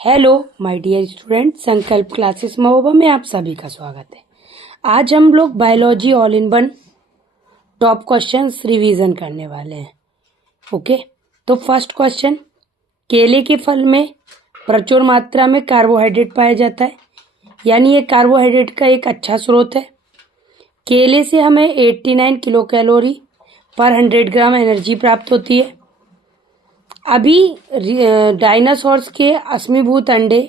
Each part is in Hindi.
हेलो माय डियर स्टूडेंट, संकल्प क्लासेस महोबा में आप सभी का स्वागत है। आज हम लोग biology all in one top questions revision करने वाले हैं। ओके, तो फर्स्ट क्वेश्चन, केले के फल में प्रचुर मात्रा में कार्बोहाइड्रेट पाया जाता है, यानी ये कार्बोहाइड्रेट का एक अच्छा स्रोत है। केले से हमें 89 किलो कैलोरी पर 100 ग्राम एनर्जी प्राप्त होती है। अभी डायनासोर्स के अश्मीभूत अंडे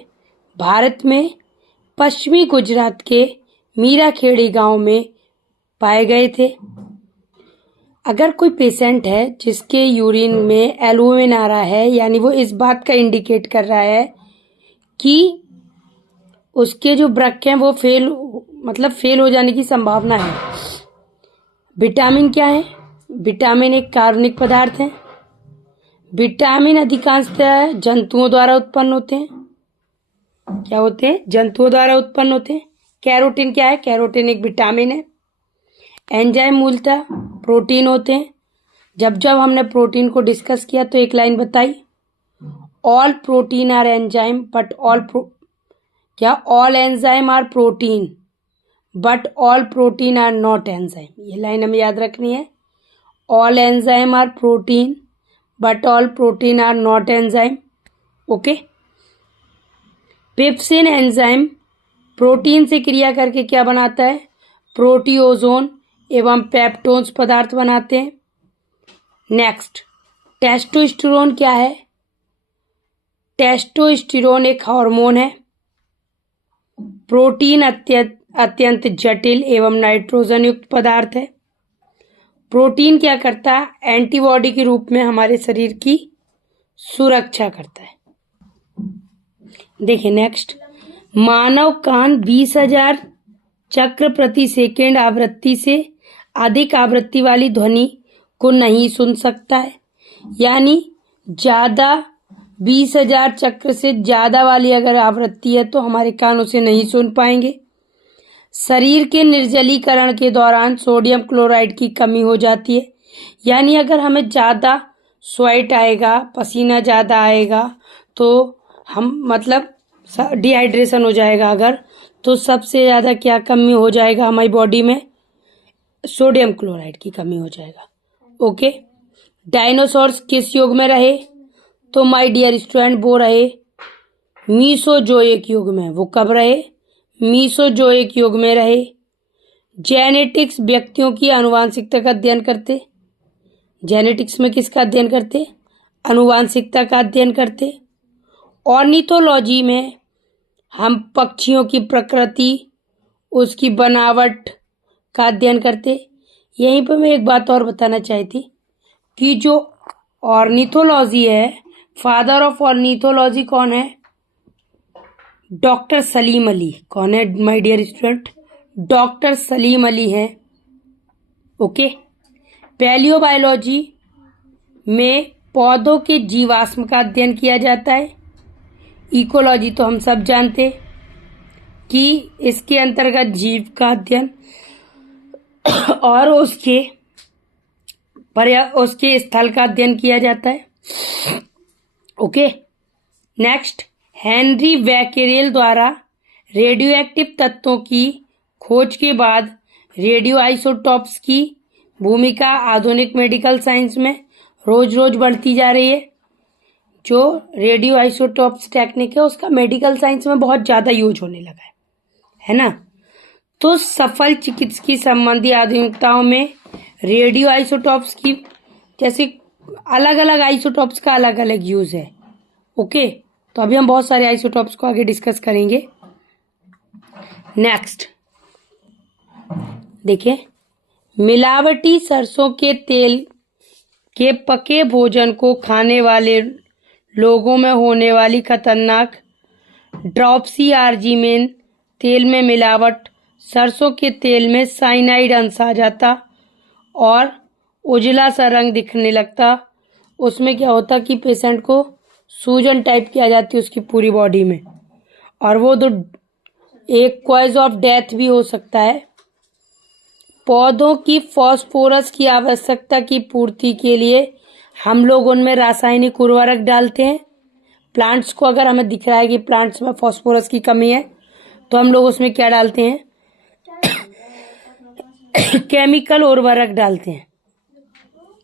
भारत में पश्चिमी गुजरात के मीराखेड़ी गांव में पाए गए थे। अगर कोई पेशेंट है जिसके यूरिन में एल्बुमिन आ रहा है, यानी वो इस बात का इंडिकेट कर रहा है कि उसके जो ब्रक हैं वो फेल हो जाने की संभावना है। विटामिन क्या है? विटामिन एक कार्बनिक पदार्थ है। विटामिन अधिकांशतः जंतुओं द्वारा उत्पन्न होते हैं। क्या होते हैं? जंतुओं द्वारा उत्पन्न होते हैं। कैरोटीन क्या है? कैरोटीन एक विटामिन है। एंजाइम मूलतः प्रोटीन होते हैं। जब हमने प्रोटीन को डिस्कस किया तो एक लाइन बताई, all protein are enzyme but all enzyme are protein but all protein are not enzyme. ये लाइन हमें याद रखनी है। All enzyme are protein but all protein are not enzyme. Okay, pepsin enzyme protein से क्रिया करके क्या बनाता है? प्रोटीओजोन एवं पेप्टोन्स पदार्थ बनाते हैं। नेक्स्ट, टेस्टोस्टेरोन क्या है? टेस्टोस्टेरोन एक हार्मोन है। प्रोटीन अत्यंत जटिल एवं नाइट्रोजन युक्त पदार्थ है। प्रोटीन क्या करता है? एंटीबॉडी के रूप में हमारे शरीर की सुरक्षा करता है। देखिए नेक्स्ट, मानव कान 20,000 चक्र प्रति सेकेंड आवृत्ति से अधिक आवृत्ति वाली ध्वनि को नहीं सुन सकता है, यानी ज्यादा 20,000 चक्र से ज्यादा वाली अगर आवृत्ति है तो हमारे कान उसे नहीं सुन पाएंगे। शरीर के निर्जलीकरण के दौरान सोडियम क्लोराइड की कमी हो जाती है, यानी अगर हमें ज़्यादा स्वेट आएगा, पसीना ज़्यादा आएगा तो हम डिहाइड्रेशन हो जाएगा। अगर तो सबसे ज़्यादा क्या कमी हो जाएगा हमारी बॉडी में? सोडियम क्लोराइड की कमी हो जाएगा। ओके, डायनासोर्स किस युग में रहे? तो माय डियर स्टूडेंट वो रहे मीसोजोइक युग में। वो कब रहे? मीसोजोइक युग में रहे। जेनेटिक्स व्यक्तियों की आनुवांशिकता का अध्ययन करते। जेनेटिक्स में किसका अध्ययन करते? आनुवांशिकता का अध्ययन करते। ऑर्निथोलॉजी में हम पक्षियों की प्रकृति, उसकी बनावट का अध्ययन करते। यहीं पर मैं एक बात और बताना चाहती कि जो ऑर्निथोलॉजी है, फादर ऑफ ऑर्निथोलॉजी कौन है? डॉक्टर सलीम अली। कौन है my dear student? Doctor Salim Ali हैं। ओके, पैलियोबायोलॉजी में पौधों के जीवाश्म का अध्ययन किया जाता है। इकोलॉजी तो हम सब जानते हैं कि इसके अंतर्गत जीव का अध्ययन और उसके स्थल का अध्ययन किया जाता है। ओके, नेक्स्ट, हेनरी बैकेरेल द्वारा रेडियो एक्टिव तत्वों की खोज के बाद रेडियो आइसोटॉप्स की भूमिका आधुनिक मेडिकल साइंस में रोज रोज बढ़ती जा रही है। जो रेडियो आइसोटॉप्स टेक्निक है उसका मेडिकल साइंस में बहुत ज़्यादा यूज होने लगा है ना। तो सफल चिकित्सकीय संबंधी आधुनिकताओं में रेडियो आइसोटॉप्स की जैसे अलग अलग आइसोटॉप्स का अलग अलग यूज है। ओके, तो अभी हम बहुत सारे आइसोटॉप्स को आगे डिस्कस करेंगे। नेक्स्ट देखिए, मिलावटी सरसों के तेल के पके भोजन को खाने वाले लोगों में होने वाली खतरनाक ड्रॉप्सी आर्जिनिन तेल में मिलावट, सरसों के तेल में साइनाइड अंश आ जाता और उजला सा रंग दिखने लगता। उसमें क्या होता कि पेशेंट को सूजन टाइप की आ जाती है उसकी पूरी बॉडी में, और वो तो एक कॉज ऑफ डेथ भी हो सकता है। पौधों की फास्फोरस की आवश्यकता की पूर्ति के लिए हम लोग उनमें रासायनिक उर्वरक डालते हैं। प्लांट्स को अगर हमें दिख रहा है कि प्लांट्स में फास्फोरस की कमी है तो हम लोग उसमें क्या डालते हैं? केमिकल उर्वरक डालते हैं।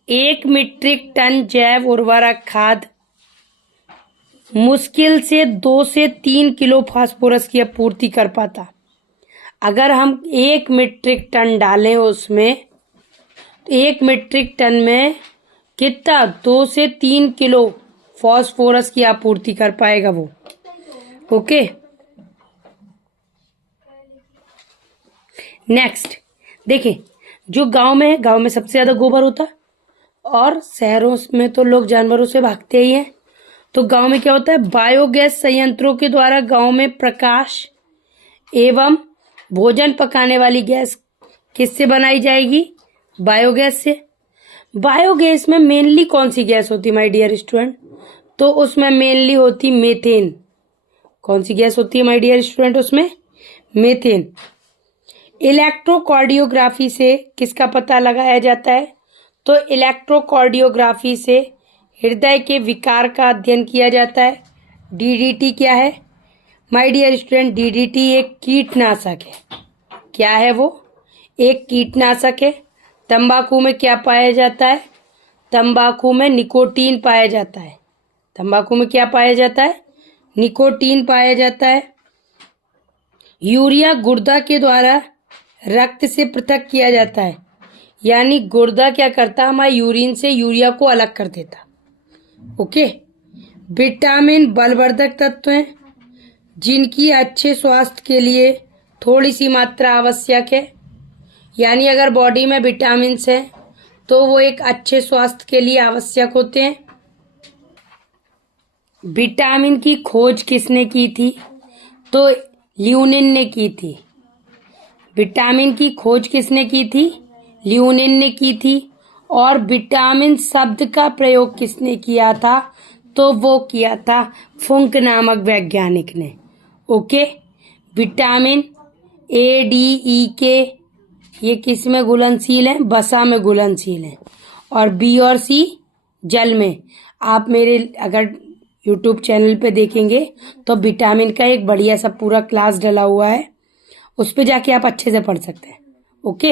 1 मीट्रिक टन जैव उर्वरक खाद मुश्किल से 2 से 3 किलो फास्फोरस की आपूर्ति कर पाता। अगर हम 1 मीट्रिक टन डालें उसमें, 1 मीट्रिक टन में कितना 2 से 3 किलो फास्फोरस की आपूर्ति कर पाएगा वो। ओके, नेक्स्ट देखिए, जो गांव में है, गांव में सबसे ज्यादा गोबर होता है और शहरों में तो लोग जानवरों से भागते ही हैं। तो गांव में क्या होता है? बायोगैस संयंत्रों के द्वारा गांव में प्रकाश एवं भोजन पकाने वाली गैस किससे बनाई जाएगी? बायोगैस से। बायोगैस में मेनली कौन सी गैस होती है माय डियर स्टूडेंट? तो उसमें मेनली होती मीथेन। कौन सी गैस होती है माय डियर स्टूडेंट उसमें? मीथेन। इलेक्ट्रोकार्डियोग्राफी से किसका पता लगाया जाता है? तो इलेक्ट्रोकार्डियोग्राफी से हृदय के विकार का अध्ययन किया जाता है। डीडीटी क्या है माय डियर स्टूडेंट? डीडीटी एक कीटनाशक है। क्या है वो? एक कीटनाशक है। तंबाकू में क्या पाया जाता है? तंबाकू में निकोटीन पाया जाता है। तंबाकू में क्या पाया जाता है? निकोटीन पाया जाता है। यूरिया गुर्दा के द्वारा रक्त से पृथक किया जाता है, यानी गुर्दा क्या करता? हमारे यूरिन से यूरिया को अलग कर देता। ओके। विटामिन बलवर्धक तत्व हैं जिनकी अच्छे स्वास्थ्य के लिए थोड़ी सी मात्रा आवश्यक है, यानी अगर बॉडी में विटामिन है तो वो एक अच्छे स्वास्थ्य के लिए आवश्यक होते हैं। विटामिन की खोज किसने की थी? तो ल्यूनिन ने की थी। विटामिन की खोज किसने की थी? ल्यूनिन ने की थी। और विटामिन शब्द का प्रयोग किसने किया था? तो वो किया था फुंक नामक वैज्ञानिक ने। ओके। विटामिन ए, डी, ई, के ये किस में घुलनशील है? वसा में घुलनशील है। और बी और सी जल में। आप मेरे अगर यूट्यूब चैनल पे देखेंगे तो विटामिन का एक बढ़िया सा पूरा क्लास डला हुआ है, उस पे जाके आप अच्छे से पढ़ सकते हैं। ओके।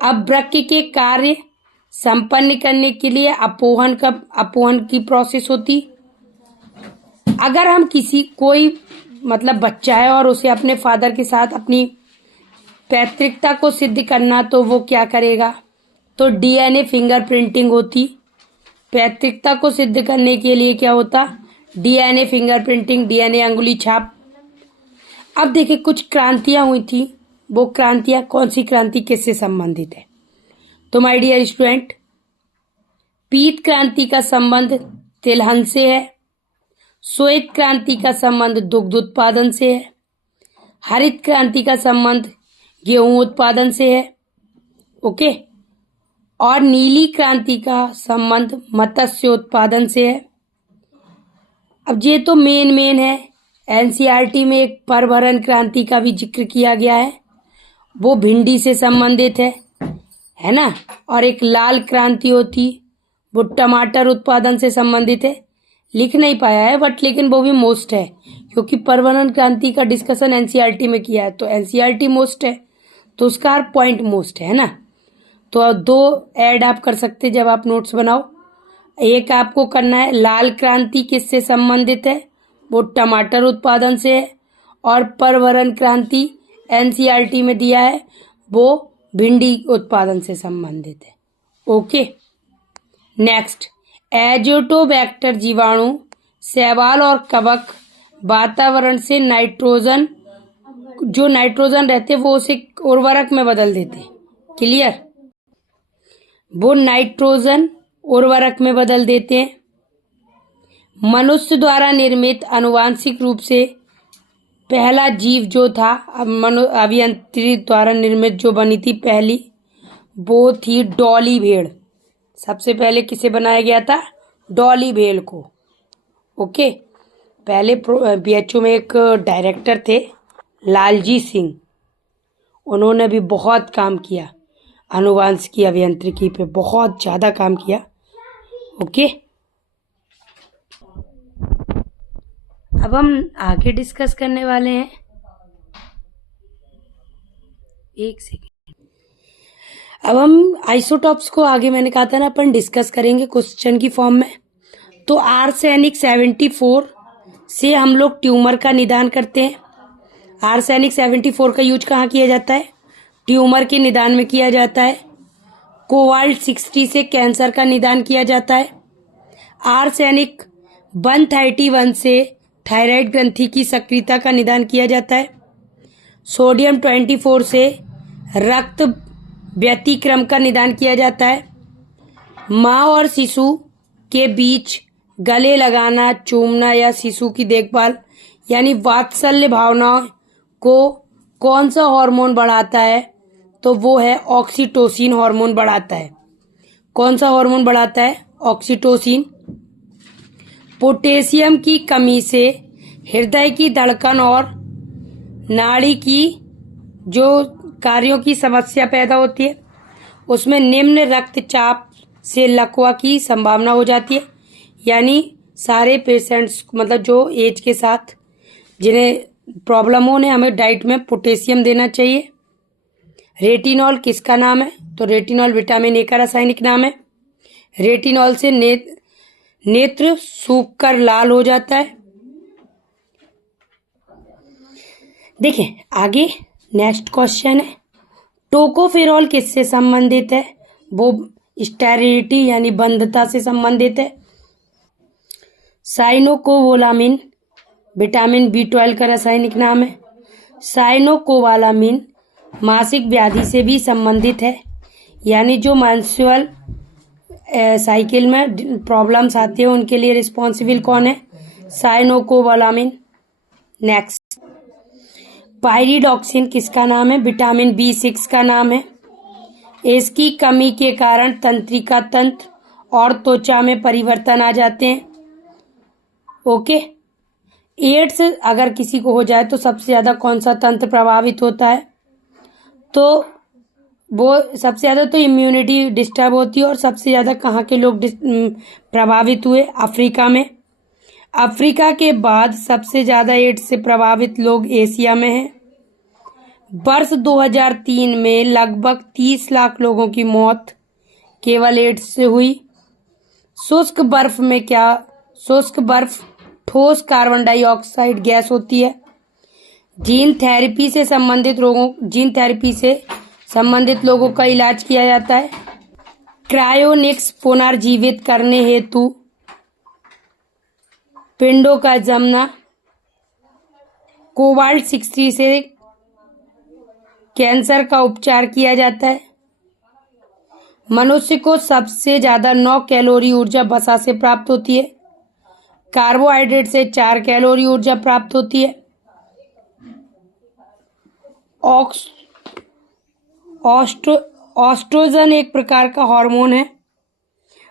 अब वृक्क के कार्य संपन्न करने के लिए अपोहन की प्रोसेस होती। अगर हम कोई बच्चा है और उसे अपने फादर के साथ अपनी पैतृकता को सिद्ध करना, तो वो क्या करेगा? तो डीएनए फिंगरप्रिंटिंग होती। पैतृकता को सिद्ध करने के लिए क्या होता? डीएनए फिंगरप्रिंटिंग, डीएनए अंगुली छाप। अब देखिए, कुछ क्रांतियां हुई थी। वो क्रांतियां कौन सी क्रांति किससे संबंधित है? तो माय डियर स्टूडेंट, पीत क्रांति का संबंध तिलहन से है। श्वेत क्रांति का संबंध दुग्ध उत्पादन से है। हरित क्रांति का संबंध गेहूं उत्पादन से है। ओके। और नीली क्रांति का संबंध मत्स्य उत्पादन से है। अब ये तो मेन है। एनसीईआरटी में एक परभरण क्रांति का भी जिक्र किया गया है, वो भिंडी से संबंधित है ना। और एक लाल क्रांति होती, वो टमाटर उत्पादन से संबंधित है। लिख नहीं पाया है बट लेकिन वो भी मोस्ट है, क्योंकि परभरण क्रांति का डिस्कशन एनसीईआरटी में किया है, तो एनसीईआरटी मोस्ट है, तो उसका हर पॉइंट मोस्ट है ना। तो 2 ऐड आप कर सकते जब आप नोट्स बनाओ। एक आपको करना है, लाल क्रांति किससे संबंधित है? वो टमाटर उत्पादन से है। और परवरण क्रांति एनसीईआरटी में दिया है, वो भिंडी उत्पादन से संबंधित है। ओके। नेक्स्ट, एजोटोबैक्टर जीवाणु, शैवाल और कवक वातावरण से नाइट्रोजन, जो नाइट्रोजन रहते वो उसे उर्वरक में बदल देते। क्लियर? वो नाइट्रोजन उर्वरक में बदल देते हैं। मनुष्य द्वारा निर्मित आनुवांशिक रूप से पहला जीव जो था, अभियंत्री द्वारा निर्मित जो बनी थी पहली, वो थी डॉली भेड़। सबसे पहले किसे बनाया गया था? डॉली भेड़ को। ओके। पहले बीएचयू में एक डायरेक्टर थे लालजी सिंह, उन्होंने भी बहुत काम किया आनुवांशिकी अभियांत्रिकी पे, बहुत ज़्यादा काम किया। ओके। अब हम आगे डिस्कस करने वाले हैं, एक सेकेंड। अब हम आइसोटॉप्स को आगे मैंने कहा था ना अपन डिस्कस करेंगे क्वेश्चन की फॉर्म में। तो आर्सेनिक 74 से हम लोग ट्यूमर का निदान करते हैं। आर्सेनिक 74 का यूज कहाँ किया जाता है? ट्यूमर के निदान में किया जाता है। कोबाल्ट 60 से कैंसर का निदान किया जाता है। आर्सेनिक 131 से थायराइड ग्रंथि की सक्रियता का निदान किया जाता है। सोडियम 24 से रक्त व्यतिक्रम का निदान किया जाता है। माँ और शिशु के बीच गले लगाना, चूमना या शिशु की देखभाल यानी वात्सल्य भावनाओं को कौन सा हार्मोन बढ़ाता है? तो वो है ऑक्सीटोसिन हार्मोन बढ़ाता है। कौन सा हार्मोन बढ़ाता है? ऑक्सीटोसिन। पोटेशियम की कमी से हृदय की धड़कन और नाड़ी की जो कार्यों की समस्या पैदा होती है, उसमें निम्न रक्तचाप से लकवा की संभावना हो जाती है। यानी सारे पेशेंट्स मतलब जो एज के साथ जिन्हें प्रॉब्लम हो, उन्हें हमें डाइट में पोटेशियम देना चाहिए। रेटिनॉल किसका नाम है? तो रेटिनॉल विटामिन ए का रासायनिक नाम है। रेटिनॉल से नेत्र सूख कर लाल हो जाता है। देखिए आगे नेक्स्ट क्वेश्चन है, टोकोफेरॉल किससे संबंधित है? वो स्टेरिलिटी यानी बंधता से संबंधित है। साइनोकोवोलामिन विटामिन B12 का रासायनिक नाम है। साइनोकोवालामिन मासिक व्याधि से भी संबंधित है, यानी जो मेंस्ट्रुअल साइकिल में प्रॉब्लम्स आती है उनके लिए रिस्पॉन्सिबल कौन है? साइनोकोवालामिन। नेक्स्ट, पायरिडॉक्सिन किसका नाम है? विटामिन B6 का नाम है। इसकी कमी के कारण तंत्रिका तंत्र और त्वचा में परिवर्तन आ जाते हैं। ओके, एड्स अगर किसी को हो जाए तो सबसे ज्यादा कौन सा तंत्र प्रभावित होता है? तो वो सबसे ज्यादा तो इम्यूनिटी डिस्टर्ब होती है। और सबसे ज्यादा कहाँ के लोग प्रभावित हुए? अफ्रीका में। अफ्रीका के बाद सबसे ज्यादा एड्स से प्रभावित लोग एशिया में हैं। वर्ष 2003 में लगभग 30 लाख लोगों की मौत केवल एड्स से हुई। शुष्क बर्फ में क्या? शुष्क बर्फ ठोस कार्बन डाइऑक्साइड गैस होती है। जीन थेरेपी से संबंधित लोगों का इलाज किया जाता है। क्रायोनिक्स पुनर्जीवित करने हेतु पिंडों का जमना। कोबाल्ट 60 से कैंसर का उपचार किया जाता है। मनुष्य को सबसे ज्यादा 9 कैलोरी ऊर्जा वसा से प्राप्त होती है। कार्बोहाइड्रेट से 4 कैलोरी ऊर्जा प्राप्त होती है। ऑस्ट्रोजन एक प्रकार का हार्मोन है।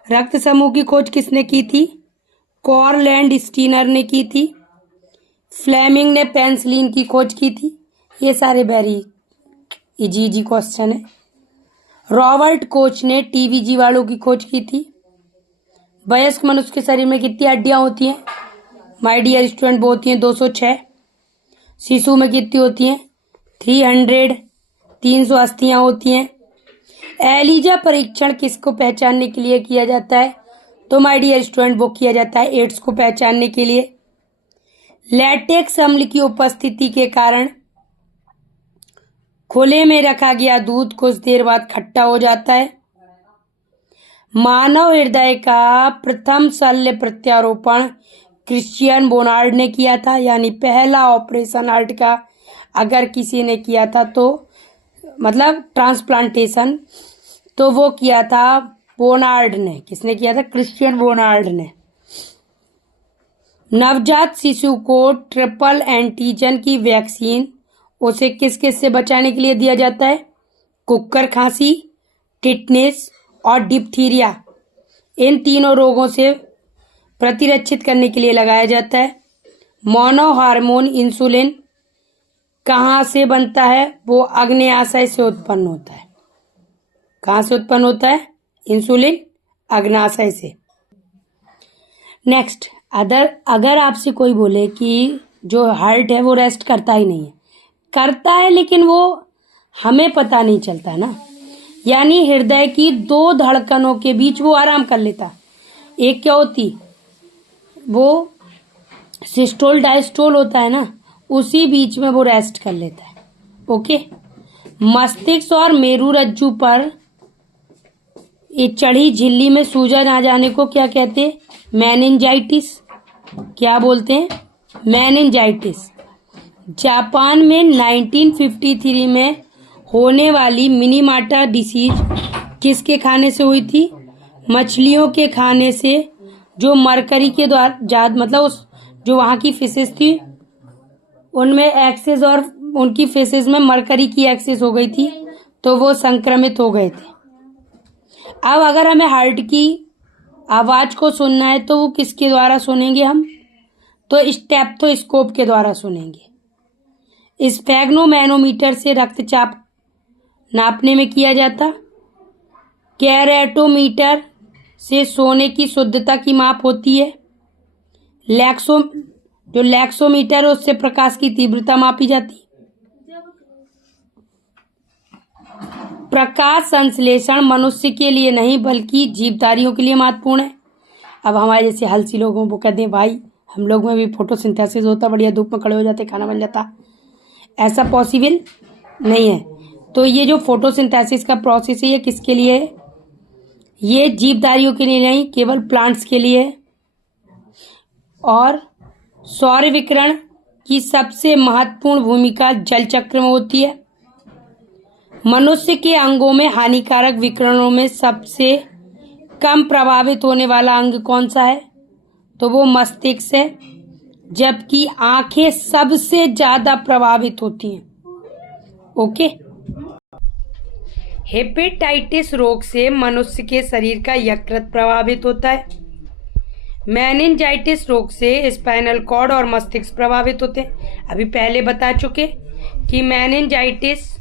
रक्त समूह की खोज किसने की थी? कॉर्लैंड स्टीनर ने की थी। फ्लेमिंग ने पेनिसिलिन की खोज की थी। ये सारे वेरी इजी क्वेश्चन है। रॉबर्ट कोच ने टीबी जीवाणु की खोज की थी। वयस्क मनुष्य के शरीर में कितनी हड्डियां होती हैं? माय डियर स्टूडेंट, वो होती हैं 206। शिशु में कितनी होती हैं? 300। 300 अस्थियां होती हैं। एलिजा परीक्षण किसको पहचानने के लिए किया जाता है? तो माय डियर स्टूडेंट, वो किया जाता है एड्स को पहचानने के लिए। लैटेक्स अम्ल की उपस्थिति के कारण खुले में रखा गया दूध कुछ देर बाद खट्टा हो जाता है। मानव हृदय का प्रथम शल्य प्रत्यारोपण क्रिश्चियन बोनार्ड ने किया था, यानी पहला ऑपरेशन हार्ट का अगर किसी ने किया था तो मतलब ट्रांसप्लांटेशन, तो वो किया था बोनार्ड ने। किसने किया था? क्रिश्चियन बोनार्ड ने। नवजात शिशु को ट्रिपल एंटीजन की वैक्सीन उसे किस किस से बचाने के लिए दिया जाता है? कुक्कर खांसी, टिटनेस और डिप्थीरिया। इन तीनों रोगों से प्रतिरक्षित करने के लिए लगाया जाता है। मोनो हार्मोन इंसुलिन कहाँ से बनता है? वो अग्न्याशय से उत्पन्न होता है। कहाँ से उत्पन्न होता है इंसुलिन? अग्न्याशय से। नेक्स्ट, अगर आपसे कोई बोले कि जो हार्ट है वो रेस्ट करता ही नहीं है, करता है लेकिन वो हमें पता नहीं चलता ना, यानी हृदय की दो धड़कनों के बीच वो आराम कर लेता। एक क्या होती, वो सिस्टोल डायस्टोल होता है ना, उसी बीच में वो रेस्ट कर लेता है। ओके। मस्तिष्क और मेरुरज्जु पर ये चढ़ी झिल्ली में सूजन आ जाने को क्या कहते हैं? मेनिंजाइटिस। क्या बोलते हैं? मेनिंजाइटिस। जापान में 1953 में होने वाली मिनीमाटा डिसीज किसके खाने से हुई थी? मछलियों के खाने से, जो मरकरी के द्वारा मतलब उस जो वहाँ की फिशेस थी उनमें एक्सेस और उनकी फिशेस में मरकरी की एक्सेस हो गई थी, तो वो संक्रमित हो गए थे। अब अगर हमें हार्ट की आवाज को सुनना है तो वो किसके द्वारा सुनेंगे हम? तो स्टेप्थोस्कोप के द्वारा सुनेंगे। स्फेग्नोमैनोमीटर से रक्तचाप नापने में किया जाता। कैरेटोमीटर से सोने की शुद्धता की माप होती है। लैक्सोमीटर है उससे प्रकाश की तीव्रता मापी जाती। प्रकाश संश्लेषण मनुष्य के लिए नहीं बल्कि जीवधारियों के लिए महत्वपूर्ण है। अब हमारे जैसे हलसी लोगों को कहते हैं भाई हम लोग में भी फोटोसिंथेसिस होता, बढ़िया धूप में खड़े हो जाते, खाना बन जाता, ऐसा पॉसिबल नहीं है। तो ये जो फोटोसिंथेसिस का प्रोसेस है ये किसके लिए है? ये जीवधारियों के लिए नहीं, केवल प्लांट्स के लिए है। और सौर विकिरण की सबसे महत्वपूर्ण भूमिका जल चक्र में होती है। मनुष्य के अंगों में हानिकारक विकिरणों में सबसे कम प्रभावित होने वाला अंग कौन सा है? तो वो मस्तिष्क है, जबकि आंखें सबसे ज्यादा प्रभावित होती हैं। ओके। हेपेटाइटिस रोग से मनुष्य के शरीर का यकृत प्रभावित होता है। मेनिंजाइटिस रोग से स्पाइनल कॉर्ड और मस्तिष्क प्रभावित होते हैं। अभी पहले बता चुके कि मेनिंजाइटिस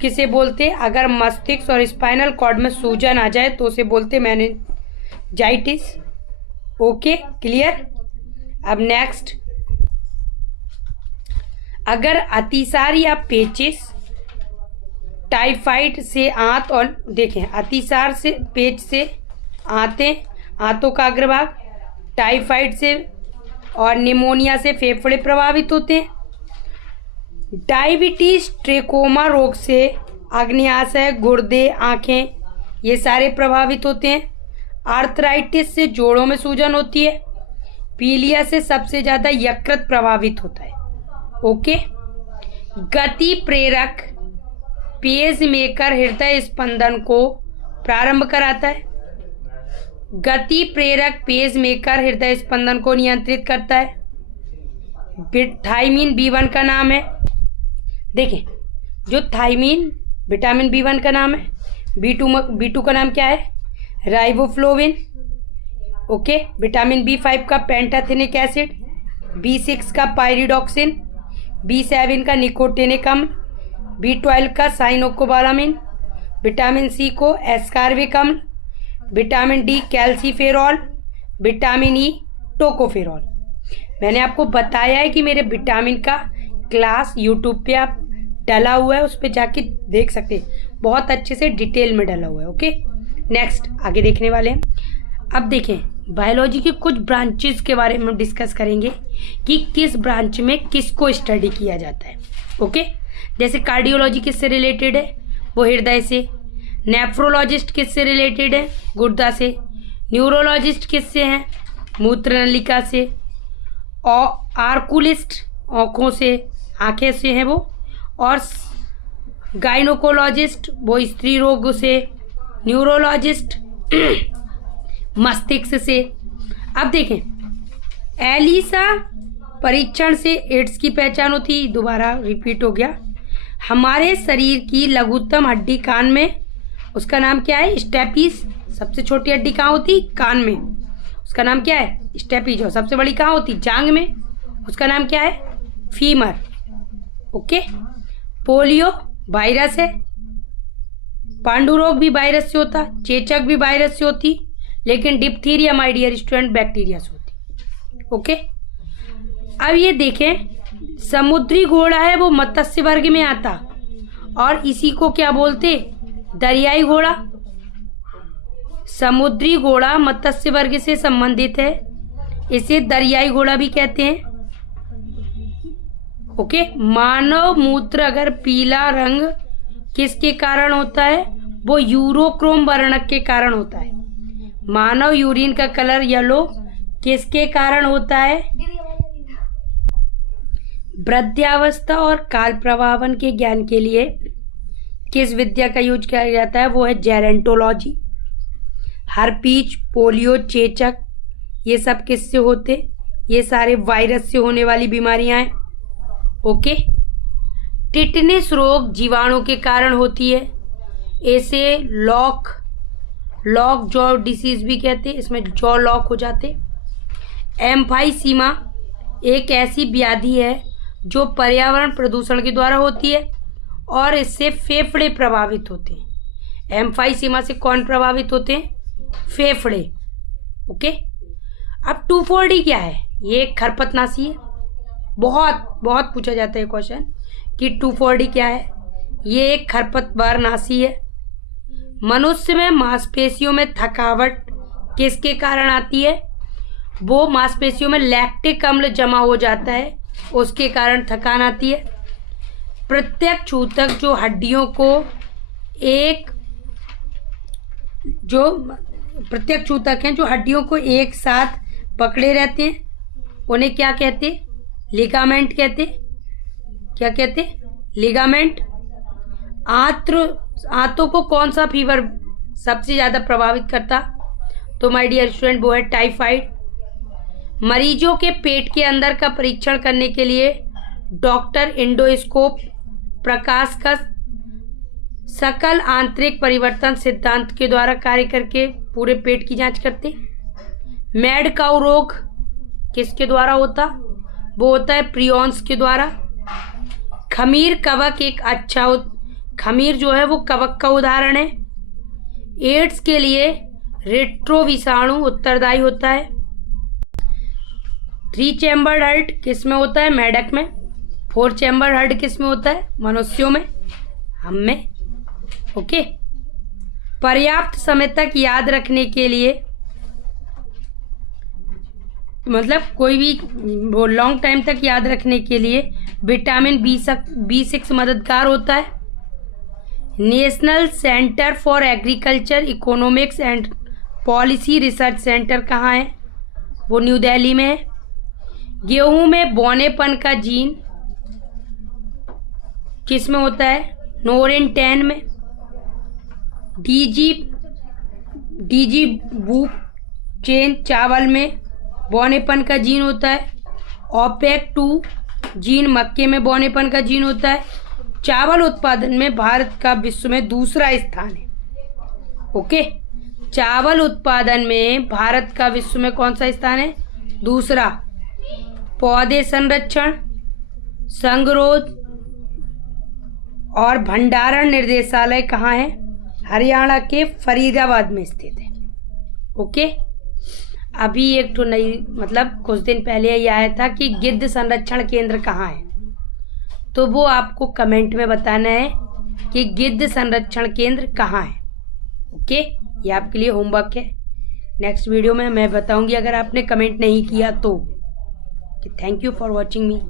किसे बोलते? अगर मस्तिष्क और स्पाइनल कॉर्ड में सूजन आ जाए तो उसे बोलते मेनिंजाइटिस। Okay, clear. अब नेक्स्ट, अगर अतिसार या पेचिस टाइफाइड से आंत और देखें, अतिसार से पेच से आंतों का अग्रभाग, टाइफाइड से और निमोनिया से फेफड़े प्रभावित होते हैं। डायबिटीज ट्रेकोमा रोग से अग्न्याशय, गुर्दे, आंखें ये सारे प्रभावित होते हैं। आर्थराइटिस से जोड़ों में सूजन होती है। पीलिया से सबसे ज्यादा यकृत प्रभावित होता है। ओके। गति प्रेरक पेसमेकर हृदय स्पंदन को प्रारंभ कराता है। गति प्रेरक पेसमेकर हृदय स्पंदन को नियंत्रित करता है। थाइमिन B1 का नाम है। देखें, जो थाइमिन विटामिन B1 का नाम है, B2 का नाम क्या है? राइबोफ्लोविन। ओके। विटामिन B5 का पेंटाथेनिक एसिड, B6 का पायरिडॉक्सिन, B7 का निकोटिनिक अम्ल, B12 का साइनोकोबालामिन, विटामिन C को एस्कार्बिक अम्ल, vitamin D calciferol, vitamin E tocopherol. मैंने आपको बताया है कि मेरे विटामिन का क्लास यूट्यूब पे आप डला हुआ है, उस पर जाके देख सकते हैं, बहुत अच्छे से डिटेल में डला हुआ है। ओके। नेक्स्ट आगे देखने वाले हैं। अब देखें, बायोलॉजी के कुछ ब्रांचेस के बारे में डिस्कस करेंगे कि किस ब्रांच में किसको स्टडी किया जाता है। ओके। जैसे कार्डियोलॉजी किससे रिलेटेड है? वो हृदय से। नेफ्रोलॉजिस्ट किससे रिलेटेड है? गुर्दा से। न्यूरोलॉजिस्ट किससे हैं? मूत्र नलिका से। और आर्कुलिस्ट आँखों से, आंखें से हैं वो। और गाइनोकोलॉजिस्ट वो स्त्री रोग से। न्यूरोलॉजिस्ट मस्तिष्क से। अब देखें, एलिसा परीक्षण से एड्स की पहचान होती। दोबारा रिपीट हो गया। हमारे शरीर की लघुत्तम हड्डी कान में, उसका नाम क्या है? स्टेपीज। सबसे छोटी हड्डी कहाँ होती? कान में। उसका नाम क्या है? स्टेपीज। और सबसे बड़ी कहाँ होती? जांघ में। उसका नाम क्या है? फीमर। ओके। पोलियो वायरस है। पांडु रोग भी वायरस से होता। चेचक भी वायरस से होती, लेकिन diphtheria my dear student bacteria से होती। ओके, अब ये देखें, समुद्री घोड़ा है वो मत्स्य वर्ग में आता, और इसी को क्या बोलते, दरियाई घोड़ा। समुद्री घोड़ा मत्स्य वर्ग से संबंधित है, इसे दरियाई घोड़ा भी कहते हैं। ओके, मानव मूत्र अगर पीला रंग किसके कारण होता है, वो यूरोक्रोम वर्णक के कारण होता है। मानव यूरिन का कलर येलो किसके कारण होता है, वृद्धावस्था और काल प्रभावन के ज्ञान के लिए किस विद्या का यूज किया जाता है, वो है जेरेंटोलॉजी। हर्पीज, पोलियो, चेचक, ये सब किससे होते, ये सारे वायरस से होने वाली बीमारियां हैं। ओके, टिटनेस रोग जीवाणु के कारण होती है, ऐसे लॉक जॉ डिसीज भी कहते हैं, इसमें जॉ लॉक हो जाते। एम्फाइसीमा एक ऐसी व्याधि है जो पर्यावरण प्रदूषण के द्वारा होती है और इससे फेफड़े प्रभावित होते हैं। एम्फाइसीमा से कौन प्रभावित होते हैं, फेफड़े। ओके, अब 2,4-D क्या है, ये एक खरपतनाशी है। बहुत पूछा जाता है क्वेश्चन कि 2,4-D क्या है। ये एक खरपतवारनाशी है। मनुष्य में मांसपेशियों में थकावट किसके कारण आती है, वो मांसपेशियों में लैक्टिक अम्ल जमा हो जाता है, उसके कारण थकान आती है। प्रत्यक्ष ऊतक जो हड्डियों को प्रत्यक्ष ऊतक हैं जो हड्डियों को एक साथ पकड़े रहते हैं, उन्हें क्या कहते, लिगामेंट कहते। क्या कहते, लिगामेंट। आंतों को कौन सा फीवर सबसे ज्यादा प्रभावित करता, तो माय डियर स्टूडेंट वो है टाइफाइड। मरीजों के पेट के अंदर का परीक्षण करने के लिए डॉक्टर एंडोस्कोप, प्रकाश का सकल आंतरिक परिवर्तन सिद्धांत के द्वारा कार्य करके पूरे पेट की जांच करते। मैड काउ रोग किसके द्वारा होता, वो होता है प्रियॉन्स के द्वारा। खमीर कवक एक अच्छा खमीर जो है वो कवक का उदाहरण है। एड्स के लिए रेट्रो विषाणु उत्तरदायी होता है। 3 चैम्बर हार्ट किस में होता है, मेढक में। 4 चैम्बर हार्ट किस में होता है, मनुष्यों में, हम में। ओके, पर्याप्त समय तक याद रखने के लिए, मतलब कोई भी वो लॉन्ग टाइम तक याद रखने के लिए विटामिन B6 मददगार होता है। National centre for agriculture economics and policy research centre कहाँ है, वो न्यू दिल्ली में है। गेहूं में बौनेपन का जीन किस में होता है, नोरिन 10 में। डीजी बूक चेन चावल में बौनेपन का जीन होता है। ओपेक 2 जीन मक्के में बौनेपन का जीन होता है। चावल उत्पादन में भारत का विश्व में दूसरा स्थान है। ओके, चावल उत्पादन में भारत का विश्व में कौन सा स्थान है, दूसरा। पौधे संरक्षण, संगरोध और भंडारण निर्देशालय कहाँ है, हरियाणा के फरीदाबाद में स्थित है। ओके, अभी एक तो नई, मतलब कुछ दिन पहले ये आया था कि गिद्ध संरक्षण केंद्र कहाँ है, तो वो आपको कमेंट में बताना है कि गिद्ध संरक्षण केंद्र कहाँ है। ओके, ये आपके लिए होमवर्क है। नेक्स्ट वीडियो में मैं बताऊंगी अगर आपने कमेंट नहीं किया तो। Thank you for watching me.